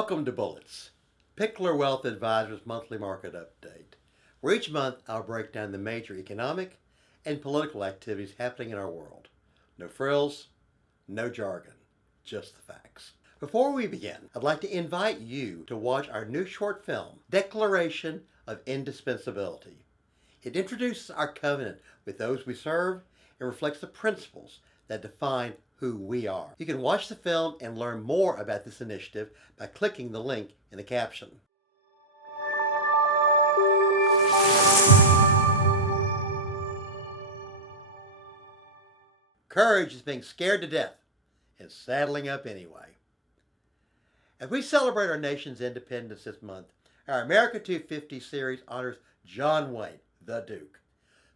Welcome to Bullets, Pickler Wealth Advisors Monthly Market Update, where each month I'll break down the major economic and political activities happening in our world. No frills, no jargon, just the facts. Before we begin, I'd like to invite you to watch our new short film, Declaration of Indispensability. It introduces our covenant with those we serve and reflects the principles that define who we are. You can watch the film and learn more about this initiative by clicking the link in the caption. Courage is being scared to death and saddling up anyway. As we celebrate our nation's independence this month, our America 250 series honors John Wayne, the Duke,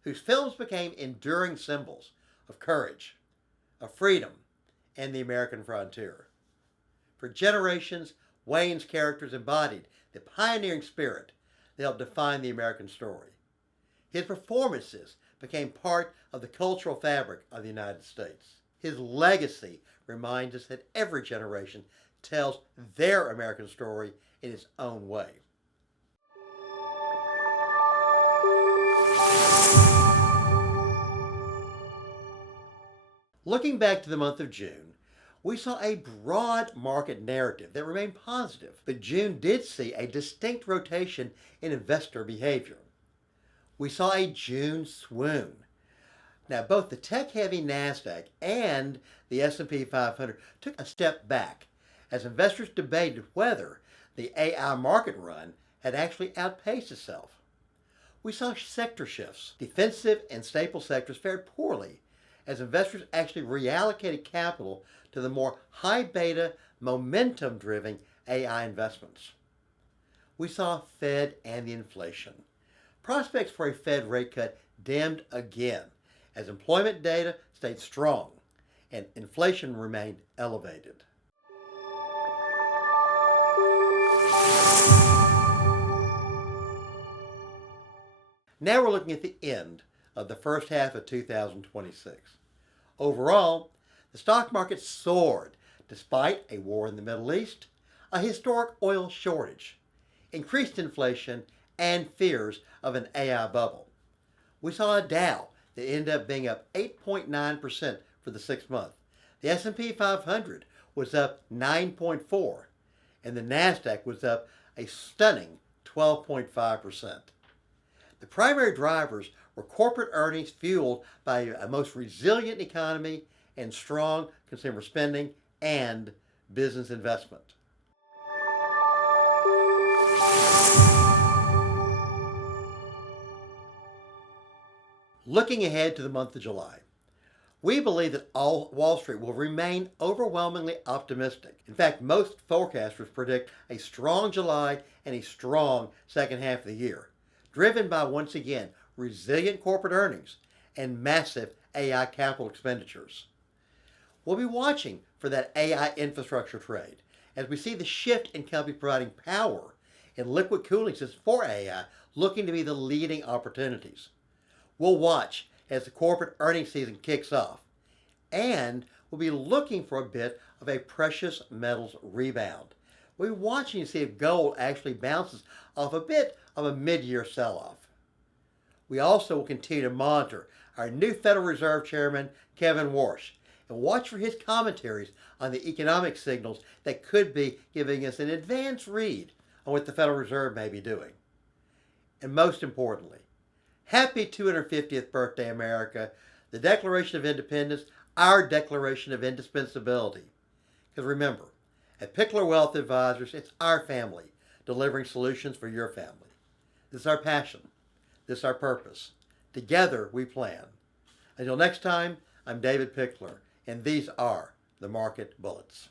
whose films became enduring symbols of courage, of freedom, and the American frontier. For generations, Wayne's characters embodied the pioneering spirit that helped define the American story. His performances became part of the cultural fabric of the United States. His legacy reminds us that every generation tells their American story in its own way. Looking back to the month of June, we saw a broad market narrative that remained positive, but June did see a distinct rotation in investor behavior. We saw a June swoon. Now, both the tech-heavy NASDAQ and the S&P 500 took a step back as investors debated whether the AI market run had actually outpaced itself. We saw sector shifts. Defensive and staple sectors fared poorly as investors actually reallocated capital to the more high-beta, momentum-driven AI investments. We saw Fed and the inflation. Prospects for a Fed rate cut dimmed again as employment data stayed strong and inflation remained elevated. Now we're looking at the end of the first half of 2026. Overall, the stock market soared despite a war in the Middle East, a historic oil shortage, increased inflation, and fears of an AI bubble. We saw a Dow that ended up being up 8.9% for the 6th month. The S&P 500 was up 9.4%, and the NASDAQ was up a stunning 12.5%. The primary drivers were corporate earnings fueled by a most resilient economy and strong consumer spending and business investment. Looking ahead to the month of July, we believe that Wall Street will remain overwhelmingly optimistic. In fact, most forecasters predict a strong July and a strong second half of the year, driven by, once again, resilient corporate earnings and massive AI capital expenditures. We'll be watching for that AI infrastructure trade as we see the shift in companies providing power and liquid cooling systems for AI looking to be the leading opportunities. We'll watch as the corporate earnings season kicks off, and we'll be looking for a bit of a precious metals rebound. We'll be watching to see if gold actually bounces off a bit of a mid-year sell-off. We also will continue to monitor our new Federal Reserve Chairman, Kevin Warsh, and watch for his commentaries on the economic signals that could be giving us an advanced read on what the Federal Reserve may be doing. And most importantly, happy 250th birthday, America, the Declaration of Independence, our Declaration of Indispensability. Because remember, at Pickler Wealth Advisors, it's our family delivering solutions for your family. This is our passion. This is our purpose. Together we plan. Until next time, I'm David Pickler, and these are the Market Bullets.